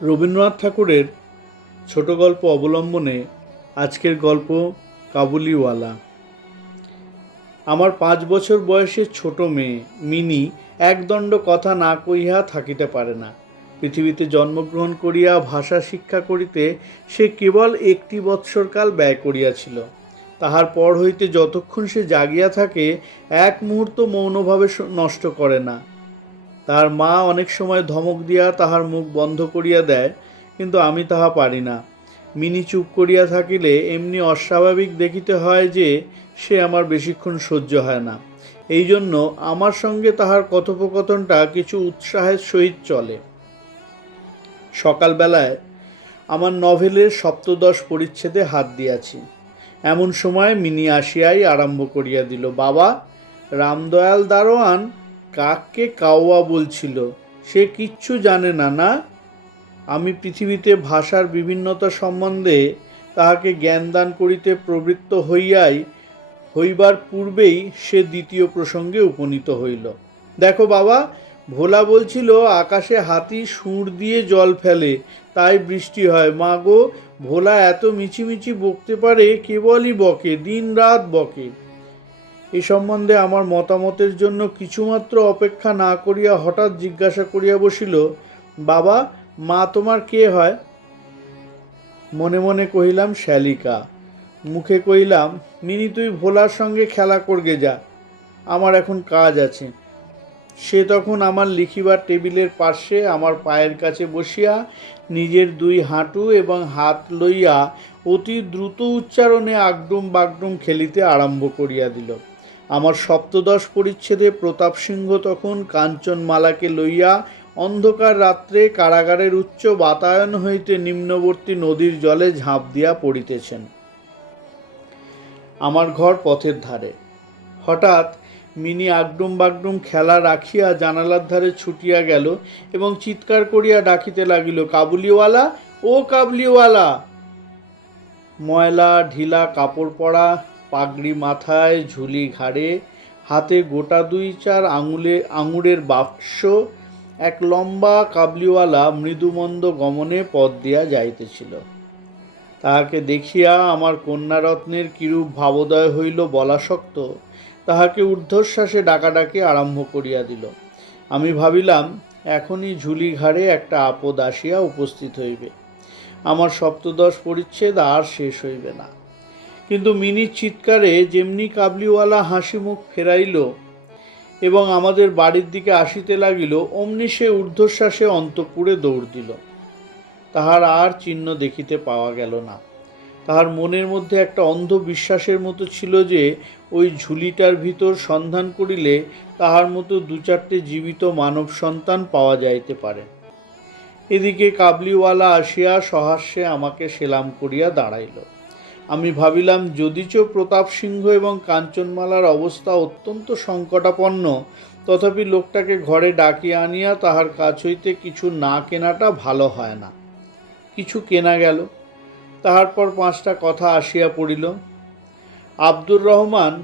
রবীন্দ্রনাথ ঠাকুরের ছোট গল্প অবলম্বনে আজকের গল্প কাবুলিওয়ালা। আমার 5 বছর বয়সের ছোট মেয়ে মিনি একদণ্ড কথা না কহিয়া থাকিতে পারে না। পৃথিবীতে জন্মগ্রহণ করিয়া ভাষা শিক্ষা করিতে সে কেবল 1 বৎসরকাল ব্যয় করিয়াছিল। তাহার পর হইতে যতক্ষণ সে জাগিয়া থাকে এক মুহূর্ত মৌনভাবে নষ্ট করে না। তাহার মা অনেক সময় ধমক দিয়া তাহার মুখ বন্ধ করিয়া দেয়, কিন্তু আমি তাহা পারি না। মিনি চুপ করিয়া থাকিলে এমনি অস্বাভাবিক দেখিতে হয় যে সে আমার বেশিক্ষণ সহ্য হয় না। এই জন্য আমার সঙ্গে তাহার কথোপকথনটা কিছু উৎসাহের সহিত চলে। সকালবেলায় আমার নভেলের 7 পরিচ্ছেদে হাত দিয়াছি, এমন সময় মিনি আসিয়াই আরম্ভ করিয়া দিল, বাবা, রামদয়াল দারোয়ান কাককে কাউয়া বলছিল, সে কিচ্ছু জানে না। না, আমি পৃথিবীতে ভাষার বিভিন্নতা সম্বন্ধে তাহাকে জ্ঞানদান করিতে প্রবৃত্ত হইবার পূর্বেই সে দ্বিতীয় প্রসঙ্গে উপনীত হইল। দেখো বাবা, ভোলা বলছিল আকাশে হাতি সুঁড় দিয়ে জল ফেলে, তাই বৃষ্টি হয়। মা গো, ভোলা এত মিছিমিছি বকতে পারে, কেবলই বকে, দিন রাত বকে। এ সম্বন্ধে আমার মতামতের জন্য কিছুমাত্র অপেক্ষা না করিয়া হঠাৎ জিজ্ঞাসা করিয়া বসিল, বাবা, মা তোমার কে হয়? মনে মনে কহিলাম, শ্যালিকা। মুখে কহিলাম, মিনি, তুই ভোলার সঙ্গে খেলা করগে যা, আমার এখন কাজ আছে। সে তখন আমার লিখিবার টেবিলের পার্শ্বে আমার পায়ের কাছে বসিয়া নিজের 2 হাঁটু এবং হাত লইয়া অতি দ্রুত উচ্চারণে আগডুম বাগডুম খেলিতে আরম্ভ করিয়া দিল। আমার 7 পরিচ্ছেদে প্রতাপ সিংহ তখন কাঞ্চনমালাকে লইয়া অন্ধকার রাত্রে কারাগারের উচ্চ বাতায়ন হইতে নিম্নবর্তী নদীর জলে ঝাঁপ দিয়া পড়িতেছেন। আমার ঘর পথের ধারে। হঠাৎ মিনি আগডুম বাগডুম খেলা রাখিয়া জানালার ধারে ছুটিয়া গেল এবং চিৎকার করিয়া ডাকিতে লাগিল, কাবুলিওয়ালা, ও কাবুলিওয়ালা! ময়লা ঢিলা কাপড় পরা, পাগড়ি মাথায়, ঝুলি ঘাড়ে, হাতে গোটা 2-4 আঙুরের বাক্স, এক লম্বা কাবুলিওয়ালা মৃদুমন্দ গমনে পথ দিয়া যাইতেছিল। তাহাকে দেখিয়া আমার কন্যারত্নের কিরূপ ভাবোদয় হইল বলা শক্ত। তাহাকে ঊর্ধ্বশ্বাসে ডাকাডাকি আরম্ভ করিয়া দিল। আমি ভাবিলাম, এখনই ঝুলি ঘাড়ে একটা আপদ আসিয়া উপস্থিত হইবে, আমার 7 পরিচ্ছেদ আর শেষ হইবে না। কিন্তু মিনির চিৎকারে যেমনি কাবুলিওয়ালা হাসি মুখ ফেরাইল এবং আমাদের বাড়ির দিকে আসিতে লাগিল, অমনি সে ঊর্ধ্বশ্বাসে অন্তঃপুরে দৌড় দিল। তাহার আর চিহ্ন দেখিতে পাওয়া গেল না। তাহার মনের মধ্যে একটা অন্ধ বিশ্বাসের মতো ছিল যে ওই ঝুলিটার ভিতর সন্ধান করিলে তাহার মতো 2-4টে জীবিত মানব সন্তান পাওয়া যাইতে পারে। এদিকে কাবুলিওয়ালা আসিয়া সহাস্যে আমাকে সেলাম করিয়া দাঁড়াইল। আমি ভাবিলাম, যদিচ প্রতাপ সিংহ এবং কাঞ্চনমালার অবস্থা অত্যন্ত সংকটাপন্ন, তথাপি লোকটাকে ঘরে ডাকিয়া আনিয়া তাহার কাছ হইতে কিছু না কেনাটা ভালো হয় না। কিছু কেনা গেল। তাহার পর 5টা কথা আসিয়া পড়িল। আব্দুর রহমান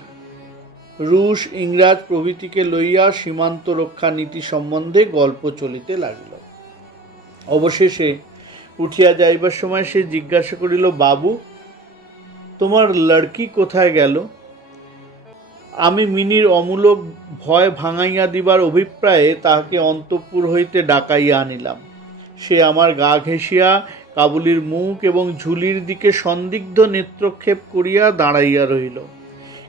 রুশ, ইংরাজ প্রভৃতিকে লইয়া সীমান্ত রক্ষা নীতি সম্বন্ধে গল্প চলিতে লাগিল। অবশেষে উঠিয়া যাইবার সময় সে জিজ্ঞাসা করিল, বাবু, তোমার লড়কি কোথায় গেল? আমি মিনির অমূলক ভয় ভাঙাইয়া দিবার অভিপ্রায়ে তাহাকে অন্তঃপুর হইতে ডাকাইয়া আনিলাম। সে আমার গা ঘেঁষিয়া কাবুলির মুখ এবং ঝুলির দিকে সন্দিগ্ধ নেত্রক্ষেপ করিয়া দাঁড়াইয়া রহিল।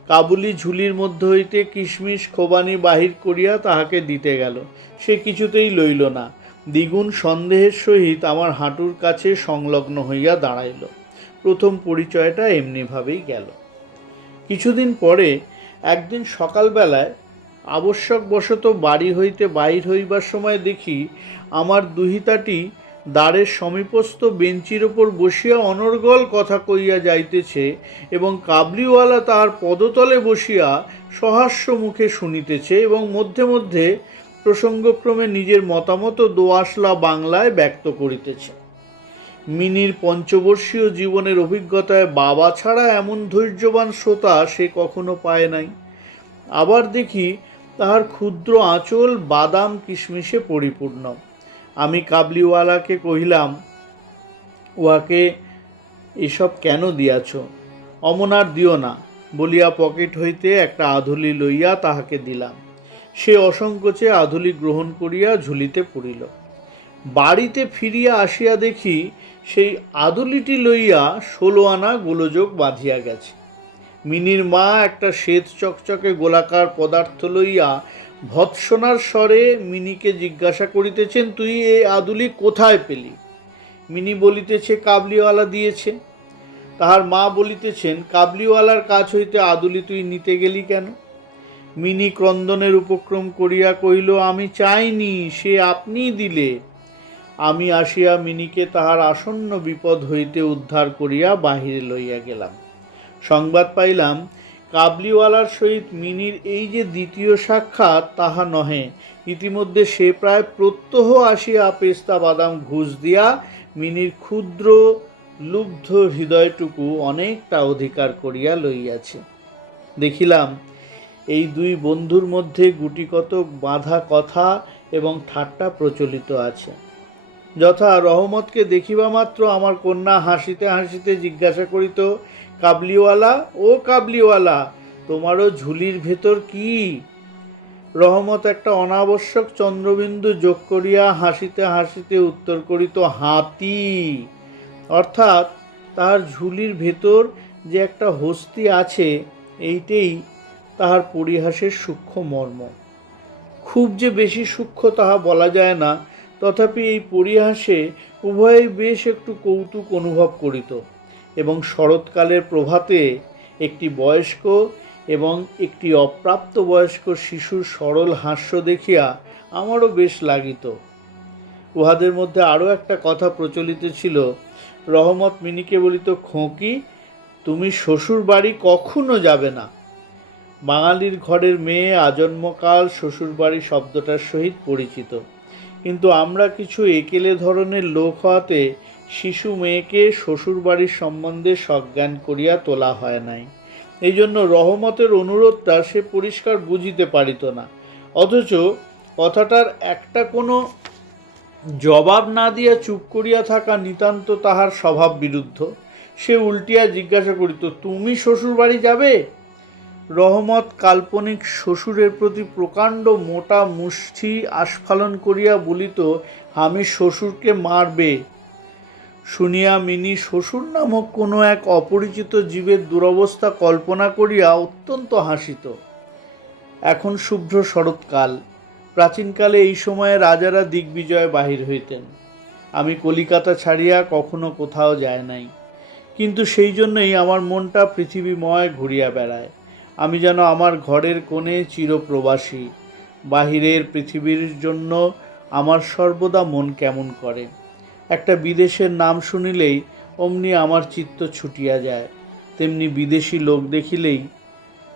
কাবুলি ঝুলির মধ্য হইতে কিশমিশ খোবানি বাহির করিয়া তাহাকে দিতে গেল। সে কিছুতেই লইল না, দ্বিগুণ সন্দেহের সহিত আমার হাঁটুর কাছে সংলগ্ন হইয়া দাঁড়াইল। প্রথম পরিচয়টা এমনিভাবেই গেল। কিছুদিন পরে একদিন সকালবেলায় আবশ্যকবশত বাড়ি হইতে বাহির হইবার সময় দেখি আমার দুহিতাটি দ্বারের সমীপস্থ বেঞ্চির ওপর বসিয়া অনর্গল কথা কইয়া যাইতেছে এবং কাবুলিওয়ালা তাহার পদতলে বসিয়া সহাস্য মুখে শুনিতেছে এবং মধ্যে মধ্যে প্রসঙ্গক্রমে নিজের মতামত দোআঁশলা বাংলায় ব্যক্ত করিতেছে। মিনির 5 বর্ষীয় জীবনের অভিজ্ঞতায় বাবা ছাড়া এমন ধৈর্যবান শ্রোতা সে কখনো পায় নাই। আবার দেখি তাহার ক্ষুদ্র আঁচল বাদাম কিশমিশে পরিপূর্ণ। আমি কাবলিওয়ালাকে কহিলাম, উহাকে এসব কেন দিয়াছ? অমন আর দিও না বলিয়া পকেট হইতে একটা আধুলি লইয়া তাহাকে দিলাম। সে অসংকোচে আধুলি গ্রহণ করিয়া ঝুলিতে পড়িল। বাড়িতে ফিরিয়া আসিয়া দেখি সেই আধুলিটি লইয়া 16 আনা গোলযোগ বাঁধিয়া গেছে। মিনির মা একটা শ্বেত চকচকে গোলাকার পদার্থ লইয়া ভৎসনার স্বরে মিনিকে জিজ্ঞাসা করিতেছেন, তুই এই আদুলি কোথায় পেলি? মিনি বলিতেছে, কাবলিওয়ালা দিয়েছে। তাহার মা বলিতেছেন, কাবলিওয়ালার কাছ হইতে আদুলি তুই নিতে গেলি কেন? মিনি ক্রন্দনের উপক্রম করিয়া কহিল, আমি চাইনি, সে আপনিই দিলে। আমি আসিয়া মিনিকে তাহার আসন্ন বিপদ হইতে উদ্ধার করিয়া বাহিরে লইয়া গেলাম। সংবাদ পাইলাম, কাবলিওয়ালার সহিত মিনির এই যে দ্বিতীয় সাক্ষাৎ তাহা নহে, ইতিমধ্যে সে প্রায় প্রত্যহ আসিয়া পেস্তা বাদাম ঘুষ দিয়া মিনির ক্ষুদ্র লুব্ধ হৃদয়টুকু অনেকটা অধিকার করিয়া লইয়াছে। দেখিলাম এই দুই বন্ধুর মধ্যে গুটিকতক বাঁধা কথা এবং ঠাট্টা প্রচলিত আছে। যথা, রহমতকে দেখিবা মাত্র আমার কন্যা হাসিতে হাসিতে জিজ্ঞাসা করিত, কাবলিওয়ালা, ও কাবলিওয়ালা, তোমারও ঝুলির ভেতর কি? রহমত একটা অনাবশ্যক চন্দ্রবিন্দু যোগ করিয়া হাসিতে হাসিতে উত্তর করিত, হাতি। অর্থাৎ তাহার ঝুলির ভেতর যে একটা হস্তি আছে, এইটাই তাহার পরিহাসের সূক্ষ্ম মর্ম। খুব যে বেশি সূক্ষ্ম তাহা বলা যায় না, তথাপি এই পরিহাসে উভয়েই বেশ একটু কৌতুক অনুভব করিত এবং শরৎকালের প্রভাতে একটি বয়স্ক এবং একটি অপ্রাপ্ত বয়স্ক শিশুর সরল হাস্য দেখিয়া আমারও বেশ লাগিত। উহাদের মধ্যে আরও একটা কথা প্রচলিত ছিল। রহমত মিনিকে বলিত, খোঁকি, তুমি শ্বশুর বাড়ি কখনো যাবে না। বাঙালির ঘরের মেয়ে আজন্মকাল শ্বশুরবাড়ি শব্দটার সহিত পরিচিত, কিন্তু আমরা কিছু একেলে ধরনের লোক হওয়াতে শিশু মেয়েকে শ্বশুরবাড়ির সম্বন্ধে সজ্ঞান করিয়া তোলা হয় নাই। এই জন্য রহমতের অনুরোধটা সে পরিষ্কার বুঝিতে পারিত না, অথচ কথাটার একটা কোনো জবাব না দিয়া চুপ করিয়া থাকা নিতান্ত তাহার স্বভাব বিরুদ্ধ। সে উল্টিয়া জিজ্ঞাসা করিত, তুমি শ্বশুরবাড়ি যাবে? রহমত কাল্পনিক শ্বশুরের প্রতি প্রকাণ্ড মোটা মুষ্টি আস্ফালন করিয়া বলিত, আমি শ্বশুরকে মারবে। শুনিয়া মিনি শ্বশুর নামক কোনো এক অপরিচিত জীবের দুরবস্থা কল্পনা করিয়া অত্যন্ত হাসিত। এখন শুভ্র শরৎকাল। প্রাচীনকালে এই সময়ে রাজারা দিগ্বিজয়ে বাহির হইতেন। আমি কলিকাতা ছাড়িয়া কখনো কোথাও যায় নাই, কিন্তু সেই জন্যই আমার মনটা পৃথিবীময় ঘুরিয়া বেড়ায়। আমি যেন আমার ঘরের কোণে চিরপ্রবাসী। বাহিরের পৃথিবীর জন্য আমার সর্বদা মন কেমন করে। একটা বিদেশের নাম শুনিলেই অমনি আমার চিত্ত ছুটিয়া যায়, তেমনি বিদেশি লোক দেখিলেই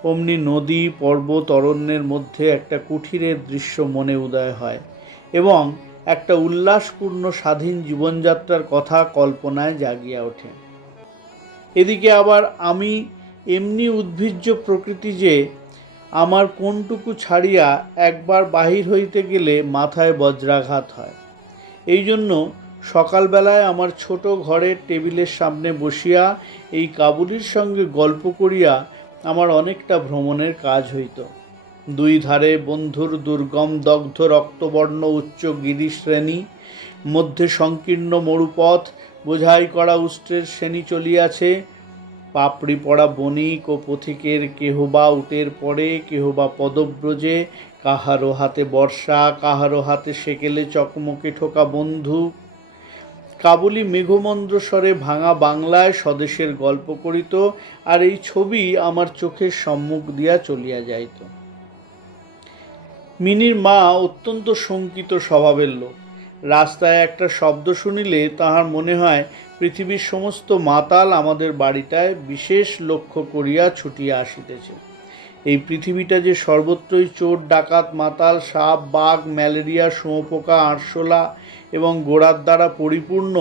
অমনি নদী পর্বত অরণ্যের মধ্যে একটা কুঠিরের দৃশ্য মনে উদয় হয় এবং একটা উল্লাসপূর্ণ স্বাধীন জীবনযাত্রার কথা কল্পনায় জাগিয়া ওঠে। এদিকে আবার আমি এমনি উদ্ভিজ্জ প্রকৃতি যে আমার কোনটুকু ছাড়িয়া একবার বাহির হইতে গেলে মাথায় বজ্রাঘাত হয়। এই জন্য সকালবেলায় আমার ছোট ঘরের টেবিলের সামনে বসিয়া এই কাবুলির সঙ্গে গল্প করিয়া আমার অনেকটা ভ্রমণের কাজ হইত। দুই ধারে বন্ধুর দুর্গম দগ্ধ রক্তবর্ণ উচ্চ গিরিশ্রেণী, মধ্যে সংকীর্ণ মরুপথ, বোঝাই করা উষ্ট্রের শ্রেণী চলিয়াছে। পাপড়ি পড়া বণিক ও পথিকের কেহ বা উটের পরে, কেহ বা পদব্রজে, কাহারো হাতে বর্ষা, কাহারো হাতে সেকেলে চকমকে ঠোকা বন্দুক। কাবুলি মেঘমন্দ্র স্বরে ভাঙা বাংলায় স্বদেশের গল্প করিত, আর এই ছবি আমার চোখের সম্মুখ দিয়া চলিয়া যাইত। মিনির মা অত্যন্ত শঙ্কিত স্বভাবের লোক। রাস্তায় একটা শব্দ শুনিলে তাহার মনে হয় পৃথিবীর সমস্ত মাতাল আমাদের বাড়িটায় বিশেষ লক্ষ্য করিয়া ছুটিয়া আসিতেছে। এই পৃথিবীটা যে সর্বত্রই চোর ডাকাত মাতাল সাপ বাঘ ম্যালেরিয়া শুঁয়োপোকা আরশোলা এবং গোড়ার দ্বারা পরিপূর্ণ,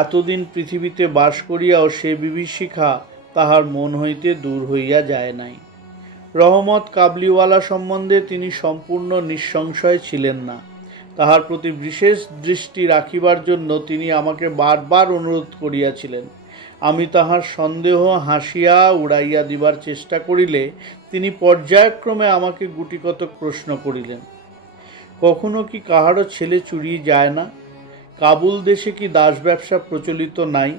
এতদিন পৃথিবীতে বাস করিয়াও সে বিভীষিকা তাহার মন হইতে দূর হইয়া যায় নাই। রহমত কাবলিওয়ালা সম্বন্ধে তিনি সম্পূর্ণ নিঃসংশয় ছিলেন না। তাহার প্রতি বিশেষ দৃষ্টি রাখিবার জন্য তিনি আমাকে বারবার অনুরোধ করিয়াছিলেন। আমি তাহার সন্দেহ হাসিয়া উড়াইয়া দিবার চেষ্টা করিলে তিনি পর্যায়ক্রমে আমাকে গুটিকতক প্রশ্ন করিলেন। কখনো কি কাহারও ছেলে চুরি যায় না? কাবুল দেশে কি দাস ব্যবসা প্রচলিত নাই?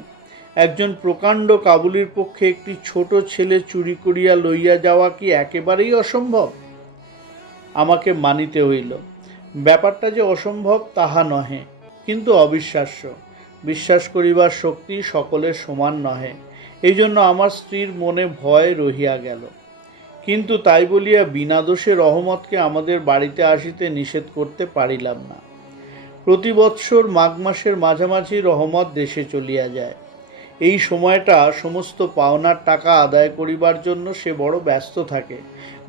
একজন প্রকাণ্ড কাবুলির পক্ষে একটি ছোট ছেলে চুরি করিয়া লইয়া যাওয়া কি একেবারেই অসম্ভব? আমাকে মানিতে হইল। ব্যাপারটা যে অসম্ভব তাহা নহে, কিন্তু অবিশ্বাস্য। বিশ্বাস করিবার শক্তি সকলের সমান নহে। এই জন্য আমার স্ত্রীর মনে ভয় রহিয়া গেল। কিন্তু তাই বলিয়া বিনা দোষে রহমতকে আমাদের বাড়িতে আসিতে নিষেধ করতে পারিলাম না। প্রতি বৎসর মাঘ মাসের মাঝামাঝি রহমত দেশে চলিয়া যায়। এই সময়টা সমস্ত পাওনার টাকা আদায় করিবার জন্য সে বড় ব্যস্ত থাকে।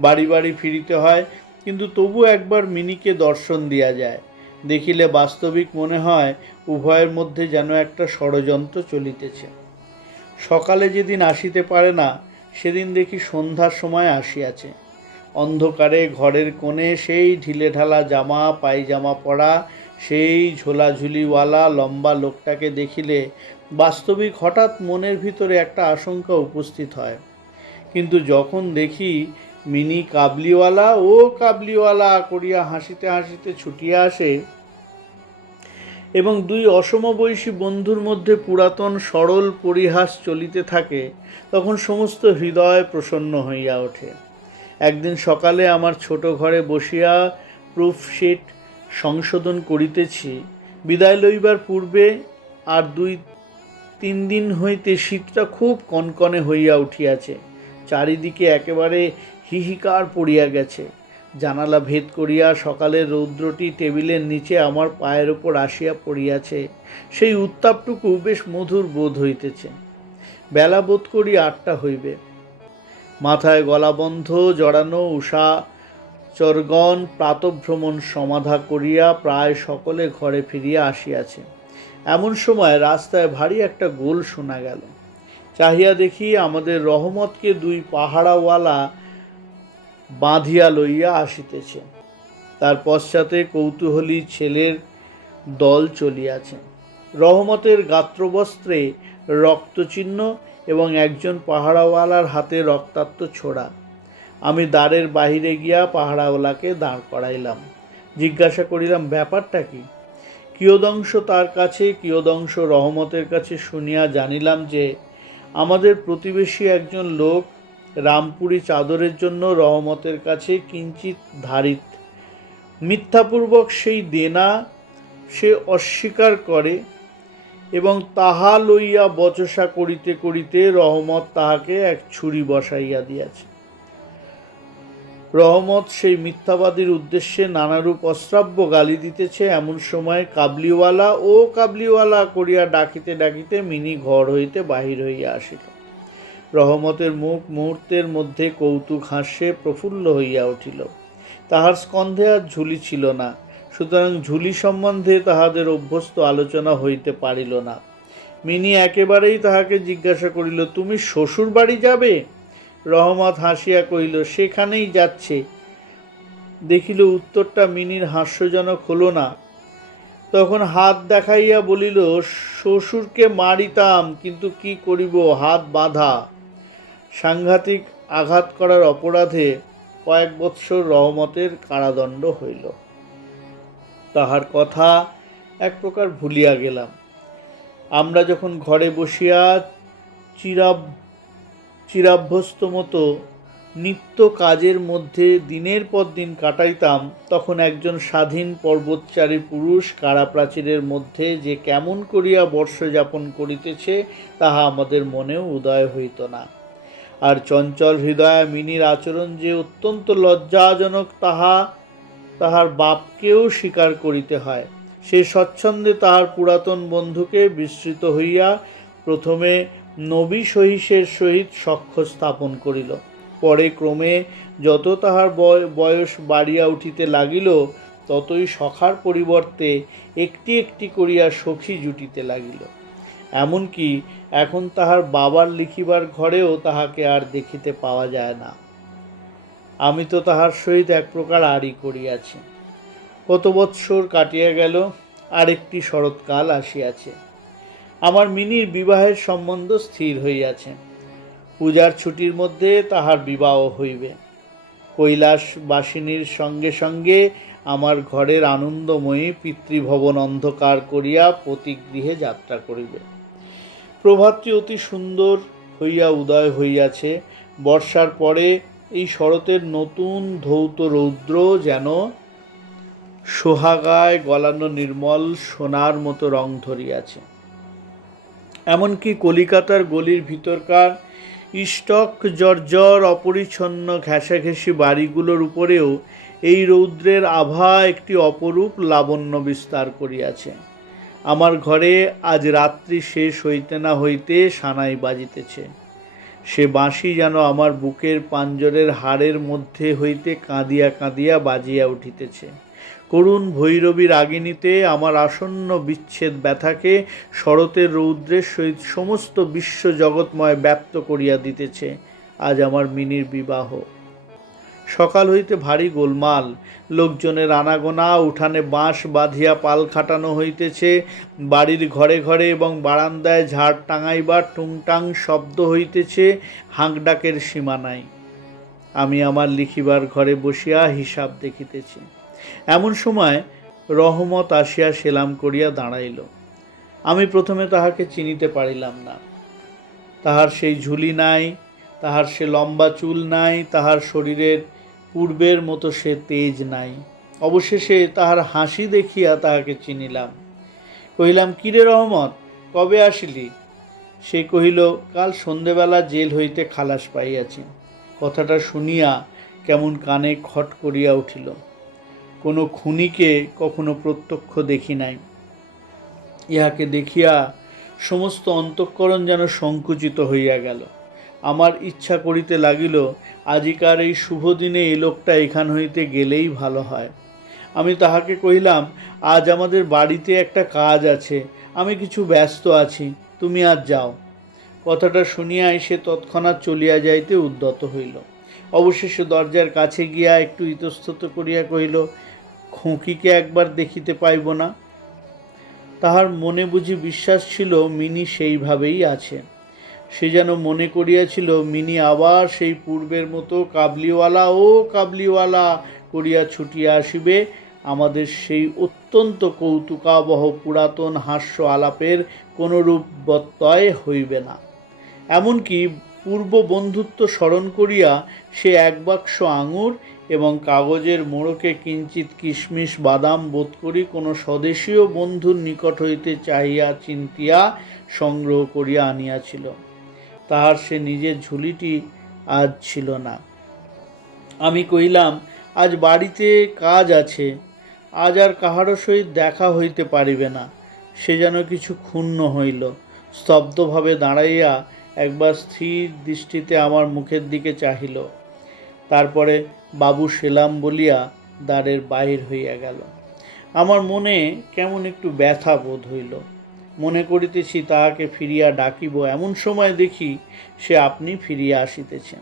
বাড়ি বাড়ি ফিরিতে হয়, কিন্তু তবু একবার মিনিকে দর্শন দিয়া যায়। দেখিলে বাস্তবিক মনে হয় উভয়ের মধ্যে যেন একটা ষড়যন্ত্র চলিতেছে। সকালে যেদিন আসিতে পারে না, সেদিন দেখি সন্ধ্যার সময় আসিয়াছে। অন্ধকারে ঘরের কোণে সেই ঢিলেঢালা জামা পায়জামা পরা সেই ঝোলাঝুলিওয়ালা লম্বা লোকটাকে দেখিলে বাস্তবিক হঠাৎ মনের ভিতরে একটা আশঙ্কা উপস্থিত হয়। কিন্তু যখন দেখি মিনি কাবলিওয়ালা ও কাবলিওয়ালা করিয়া হাসিতে হাসিতে ছুটিয়া আসে এবং দুই অসমবয়সী বন্ধুর মধ্যে পুরাতন সরল পরিহাস চলিতে থাকে, তখন সমস্ত হৃদয় প্রসন্ন হইয়া ওঠে। একদিন সকালে আমার ছোট ঘরে বসিয়া প্রুফশিট সংশোধন করিতেছি। বিদায় লইবার পূর্বে আর 2-3 দিন হইতে শীতটা খুব কনকনে হইয়া উঠিয়াছে। চারিদিকে একেবারে হিহিকার পড়িয়া গেছে। জানালা ভেদ করিয়া সকালের রৌদ্রটি টেবিলের নিচে আমার পায়ের ওপর আসিয়া পড়িয়াছে। সেই উত্তাপটুকু বেশ মধুর বোধ হইতেছে। বেলা বোধ করি 8টা হইবে। মাথায় গলাবন্ধ জড়ানো উষা চরগণ প্রাতভ্রমণ সমাধা করিয়া প্রায় সকলে ঘরে ফিরিয়া আসিয়াছে। এমন সময় রাস্তায় ভারী একটা গোল শোনা গেল। চাহিয়া দেখি আমাদের রহমতকে 2 পাহারাওয়ালা বাঁধিয়া লইয়া আসিতেছে। তার পশ্চাতে কৌতূহলী ছেলের দল চলিয়াছে। রহমতের গাত্রবস্ত্রে রক্তচিহ্ন এবং একজন পাহারাওয়ালার হাতে রক্তাক্ত ছোড়া। আমি দ্বারের বাহিরে গিয়া পাহারাওয়ালাকে দাঁড় করাইলাম। জিজ্ঞাসা করিলাম, ব্যাপারটা কি? কিয়দংশ তার কাছে, কিয়দংশ রহমতের কাছে শুনিয়া জানিলাম যে আমাদের প্রতিবেশী একজন লোক রামপুরি চাদরের জন্য রহমতের কাছে কিঞ্চিত ধারিত। মিথ্যাপূর্বক সেই দেনা সে অস্বীকার করে এবং তাহা লইয়া বচসা করিতে করিতে রহমত তাহাকে এক ছুরি বসাইয়া দিয়াছে। রহমত সেই মিথ্যাবাদীর উদ্দেশ্যে নানারূপ অশ্রাব্য গালি দিতেছে। এমন সময় কাবলিওয়ালা ও কাবলিওয়ালা করিয়া ডাকিতে ডাকিতে মিনি ঘর হইতে বাহির হইয়া আসিল। রহমতের মুখ মুহূর্তের মধ্যে কৌতুক হাস্যে প্রফুল্ল হইয়া উঠিল। তাহার স্কন্ধে আর ঝুলি ছিল না, সুতরাং ঝুলি সম্বন্ধে তাহাদের অভ্যস্ত আলোচনা হইতে পারিল না। মিনি একেবারেই তাহাকে জিজ্ঞাসা করিল, তুমি শ্বশুর বাড়ি যাবে? রহমত হাসিয়া কহিল, সেখানেই যাচ্ছে। দেখিল উত্তরটা মিনির হাস্যজনক হল না। তখন হাত দেখাইয়া বলিল, শ্বশুরকে মারিতাম, কিন্তু কি করিব, হাত বাঁধা। সাংঘাতিক আঘাত করার অপরাধে কয়েক বৎসর রহমতের কারাদণ্ড হইল। তাহার কথা এক প্রকার ভুলিয়া গেলাম। আমরা যখন ঘরে বসিয়া চিরাভ্যস্ত মতো নিত্য কাজের মধ্যে দিনের পর দিন কাটাইতাম, তখন একজন স্বাধীন পর্বতচারী পুরুষ কারাপ্রাচীরের মধ্যে যে কেমন করিয়া বর্ষ যাপন করিতেছে তাহা আমাদের মনেও উদয় হইত না। আর চঞ্চল হৃদয়া মিনির আচরণ যে অত্যন্ত লজ্জাজনক তাহা তাহার বাপকেও স্বীকার করিতে হয়। সে স্বচ্ছন্দে তাহার পুরাতন বন্ধুকে বিস্মৃত হইয়া প্রথমে নবী সহিসের সহিত সখ্য স্থাপন করিল। পরে ক্রমে যত তাহার বয়স বাড়িয়া উঠিতে লাগিল, ততই সখার পরিবর্তে একটি একটি করিয়া সখী জুটিতে লাগিল। এমনকি এখন তাহার বাবার লিখিবার ঘরেও তাহাকে আর দেখিতে পাওয়া যায় না। আমি তো তাহার সহিত এক প্রকার আড়ি করিয়াছি। কত বৎসর কাটিয়া গেল, আরেকটি শরৎকাল আসিয়াছে। আমার মিনির বিবাহের সম্বন্ধ স্থির হইয়াছে। পূজার ছুটির মধ্যে তাহার বিবাহ হইবে। কৈলাসবাসিনীর সঙ্গে সঙ্গে আমার ঘরের আনন্দময়ী পিতৃভবন অন্ধকার করিয়া পতিগৃহে যাত্রা করিবে। প্রভাতটি অতি সুন্দর হইয়া উদয় হইয়াছে। বর্ষার পরে এই শরতের নতুন ধৌত রৌদ্র যেন সোহাগায় গলানো নির্মল সোনার মতো রং ধরিয়াছে। এমনকি কলিকাতার গলির ভিতরকার স্টক জর্জর অপরিচ্ছন্ন ঘেঁষাঘেঁষি বাড়িগুলোর উপরেও এই রৌদ্রের আভা একটি অপরূপ লাবণ্য বিস্তার করিয়াছে। আমার ঘরে আজ রাত্রি শেষ হইতে না হইতে সানাই বাজিতেছে। সে বাঁশি যেন আমার বুকের পাঞ্জরের হাড়ের মধ্যে হইতে কাঁদিয়া কাঁদিয়া বাজিয়া উঠিতেছে। করুণ ভৈরবী রাগিণীতে আমার আসন্ন বিচ্ছেদ ব্যথাকে শরতের রৌদ্রের সহিত সমস্ত বিশ্ব জগৎময় ব্যপ্ত করিয়া দিতেছে। আজ আমার মিনির বিবাহ। সকাল হইতে ভারী গোলমাল, লোকজনের আনাগোনা, উঠানে বাঁশ বাঁধিয়া পাল খাটানো হইতেছে, বাড়ির ঘরে ঘরে এবং বারান্দায় ঝাড় টাঙাইবার টুংটাং শব্দ হইতেছে, হাঁকডাকের সীমা নাই। আমি আমার লিখিবার ঘরে বসিয়া হিসাব দেখিতেছি। এমন সময় রহমত আসিয়া সেলাম করিয়া দাঁড়াইল। আমি প্রথমে তাহাকে চিনিতে পারিলাম না। তাহার সেই ঝুলি নাই, তাহার সে লম্বা চুল নাই, তাহার শরীরের পূর্বের মতো সে তেজ নাই। অবশেষে তাহার হাসি দেখিয়া তাহাকে চিনিলাম। কহিলাম, কিরে রহমত, কবে আসিলি? সে কহিল, কাল সন্ধেবেলা জেল হইতে খালাস পাইয়াছি। কথাটা শুনিয়া কেমন কানে খট করিয়া উঠিল। কোনো খুনিকে কখনো প্রত্যক্ষ দেখি নাই। ইহাকে দেখিয়া সমস্ত অন্তঃকরণ যেন সংকুচিত হইয়া গেল। আমার ইচ্ছা করিতে লাগিল, আজিকার এই শুভ দিনে এই লোকটা এখান হইতে গেলেই ভালো হয়। আমি তাহাকে কহিলাম, আজ আমাদের বাড়িতে একটা কাজ আছে, আমি কিছু ব্যস্ত আছি, তুমি আজ যাও। কথাটা শুনিয়াই সে তৎক্ষণাৎ চলিয়া যাইতে উদ্যত হইল। অবশেষে দরজার কাছে গিয়া একটু ইতস্তত করিয়া কহিল, খুঁকিকে একবার দেখিতে পাইব না? তাহার মনে বুঝি বিশ্বাস ছিল মিনি সেইভাবেই আছে। সে যেন মনে করিয়াছিল মিনি আবার সেই পূর্বের মতো কাবলিওয়ালা ও কাবলিওয়ালা করিয়া ছুটিয়া আসিবে। আমাদের সেই অত্যন্ত কৌতুকাবহ পুরাতন হাস্য আলাপের কোনরূপ ব্যত্যয় হইবে না। এমনকি পূর্ব বন্ধুত্ব স্মরণ করিয়া সে এক বাক্স আঙুর এবং কাগজের মোড়কে কিঞ্চিত কিশমিশ বাদাম বোধ করি কোনো স্বদেশীয় বন্ধুর নিকট হইতে চাহিয়া চিন্তিয়া সংগ্রহ করিয়া আনিয়াছিল। তাহার সে নিজের ঝুলিটি আজ ছিল না। আমি কহিলাম, আজ বাড়িতে কাজ আছে, আজ আর কাহারও সহিত দেখা হইতে পারিবে না। সে যেন কিছু ক্ষুণ্ণ হইল। স্তব্ধভাবে দাঁড়াইয়া একবার স্থির দৃষ্টিতে আমার মুখের দিকে চাহিল। তারপরে বাবু সেলাম বলিয়া দ্বারের বাহির হইয়া গেল। আমার মনে কেমন একটু ব্যথা বোধ হইল। মনে করিতেছি তাহাকে ফিরিয়া ডাকিব, এমন সময় দেখি সে আপনি ফিরিয়া আসিতেছে।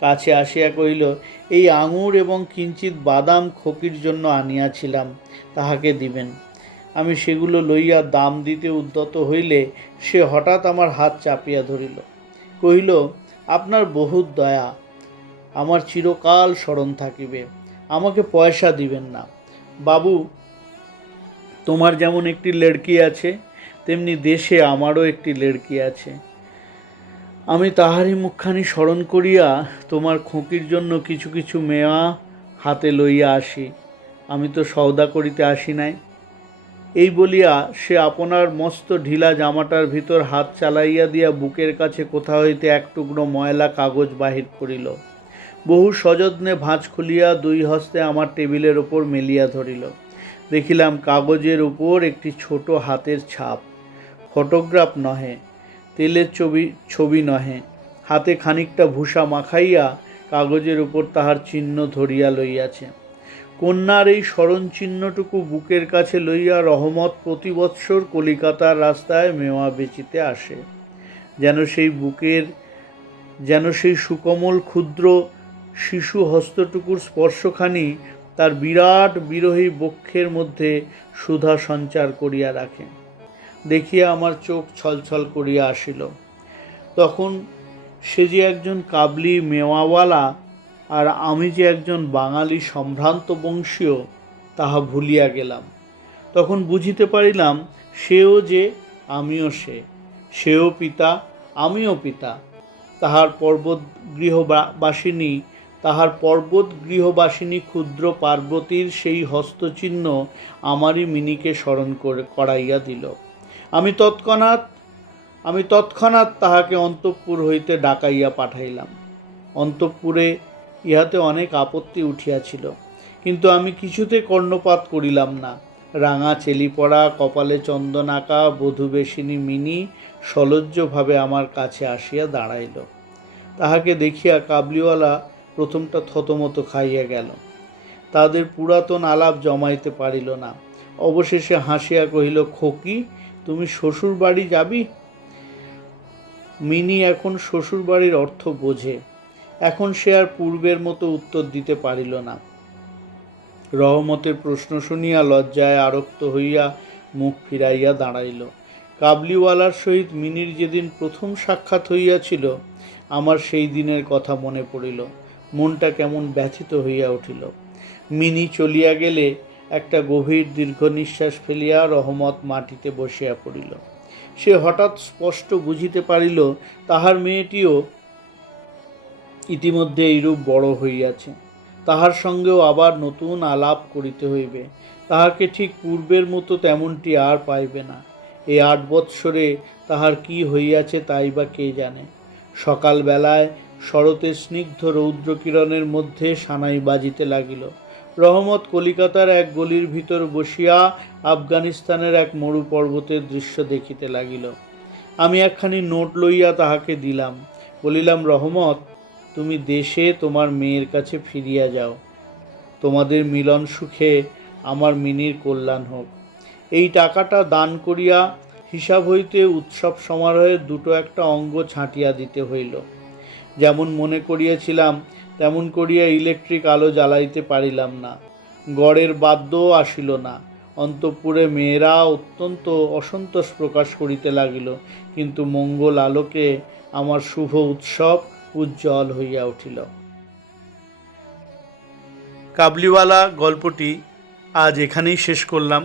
কাছে আসিয়া কহিল, এই আঙুর এবং কিঞ্চিত বাদাম খকির জন্য আনিয়াছিলাম, তাহাকে দিবেন। আমি সেগুলো লইয়া দাম দিতে উদ্যত হইলে সে হঠাৎ আমার হাত চাপিয়া ধরিল। কহিল, আপনার বহুত দয়া, আমার চিরকাল স্মরণ থাকিবে, আমাকে পয়সা দিবেন না। বাবু, তোমার যেমন একটি লড়কি আছে, তেমনি দেশে আমারও একটি লড়কি আছে। আমি তাহারই মুখখানি স্মরণ করিয়া তোমার খোঁকির জন্য কিছু কিছু মেওয়া হাতে লইয়া আসি। আমি তো সওদা করিতে আসি নাই। এই বলিয়া সে আপনার মস্ত ঢিলা জামাটার ভিতর হাত চালাইয়া দিয়া বুকের কাছে কোথা হইতে এক টুকরো ময়লা কাগজ বাহির করিল। বহু সযত্নে ভাঁজ খুলিয়া দুই হস্তে আমার টেবিলের ওপর মেলিয়া ধরিল। দেখিলাম কাগজের উপর একটি ছোট হাতের ছাপ, ফটোগ্রাফ নহে, তেলের ছবি নহে। হাতে খানিকটা ভূষা মাখাইয়া কাগজের উপর তাহার চিহ্ন ধরিয়া লইয়াছে। কন্যার এই স্মরণ চিহ্নটুকু বুকের কাছে লইয়া রহমত প্রতি বৎসর কলিকাতার রাস্তায় মেওয়া বেচিতে আসে। যেন সেই সুকোমল ক্ষুদ্র শিশু হস্তটুকুর স্পর্শখানি তার বিরাট বিরহী বক্ষের মধ্যে সুধা সঞ্চার করিয়া রাখে। দেখিয়া আমার চোখ ছলছল করিয়া আসিল। তখন সে যে একজন কাবলি মেওয়াওয়ালা আর আমি যে একজন বাঙালি সম্ভ্রান্ত বংশীয় তাহা ভুলিয়া গেলাম। তখন বুঝিতে পারিলাম সেও যে আমিও সে, সেও পিতা আমিও পিতা। তাহার পর্বত গৃহবাসিনী ক্ষুদ্র পার্বতীর সেই হস্তচিহ্ন আমারই মিনিকে স্মরণ করাইয়া দিল। আমি তৎক্ষণাৎ তাহাকে অন্তঃপুর হইতে ডাকাইয়া পাঠাইলাম। অন্তঃপুরে ইহাতে অনেক আপত্তি উঠিয়াছিল, কিন্তু আমি কিছুতে কর্ণপাত করিলাম না। রাঙা চেলি পড়া, কপালে চন্দন আঁকা বধূবেশিনী মিনি সলজ্জভাবে আমার কাছে আসিয়া দাঁড়াইল। তাহাকে দেখিয়া কাবলিওয়ালা প্রথমটা থতমত খাইয়া গেল। তাদের পুরাতন আলাপ জমাইতে পারিল না। অবশেষে হাসিয়া কহিল, খোকি, তুমি শ্বশুর বাড়ি যাবি? মিনি এখন শ্বশুর বাড়ির অর্থ বোঝে। এখন সে আর পূর্বের মতো উত্তর দিতে পারিল না। রহমতের প্রশ্ন শুনিয়া লজ্জায় আরক্ত হইয়া মুখ ফিরাইয়া দাঁড়াইল। কাবলিওয়ালার সহিত মিনির যেদিন প্রথম সাক্ষাৎ হইয়াছিল, আমার সেই দিনের কথা মনে পড়িল। মনটা কেমন ব্যথিত হইয়া উঠিল। মিনি চলিয়া গেলে একটা গভীর দীর্ঘ নিঃশ্বাস ফেলিয়া রহমত মাটিতে বসিয়া পড়িল। সে হঠাৎ স্পষ্ট বুঝিতে পারিল তাহার মেয়েটিও ইতিমধ্যে এইরূপ বড় হইয়াছে। তাহার সঙ্গেও আবার নতুন আলাপ করিতে হইবে। তাহাকে ঠিক পূর্বের মতো তেমনটি আর পাইবে না। এই 8 বৎসরে তাহার কি হইয়াছে তাই বা কে জানে। সকালবেলায় শরতের স্নিগ্ধ রৌদ্রকিরণের মধ্যে সানাই বাজিতে লাগিল। রহমত কলিকাতার এক গলির ভিতর বসিয়া আফগানিস্তানের এক মরু পর্বতের দৃশ্য দেখিতে লাগিল। আমি একখানি নোট লইয়া তাহাকে দিলাম। বলিলাম, রহমত, তুমি দেশে তোমার মেয়ের কাছে ফিরিয়া যাও। তোমাদের মিলন সুখে আমার মিনির কল্যাণ হোক। এই টাকাটা দান করিয়া হিসাব হইতে উৎসব সমারোহের 2-1 অঙ্গ ছাঁটিয়া দিতে হইল। যেমন মনে করিয়াছিলাম তেমন করিয়া ইলেকট্রিক আলো জ্বালাইতে পারিলাম না। গড়ের বাদ্যও আসিল না। অন্তঃপুরে মেয়েরা অত্যন্ত অসন্তোষ প্রকাশ করিতে লাগিল, কিন্তু মঙ্গল আলোকে আমার শুভ উৎসব উজ্জ্বল হইয়া উঠিল। কাবলিওয়ালা গল্পটি আজ এখানেই শেষ করলাম।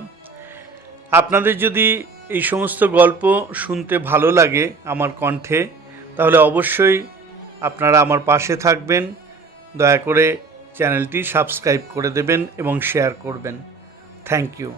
আপনাদের যদি এই সমস্ত গল্প শুনতে ভালো লাগে আমার কণ্ঠে, তাহলে অবশ্যই আপনারা আমার পাশে থাকবেন। দয়া করে চ্যানেলটি সাবস্ক্রাইব করে দেবেন এবং শেয়ার করবেন। Thank you.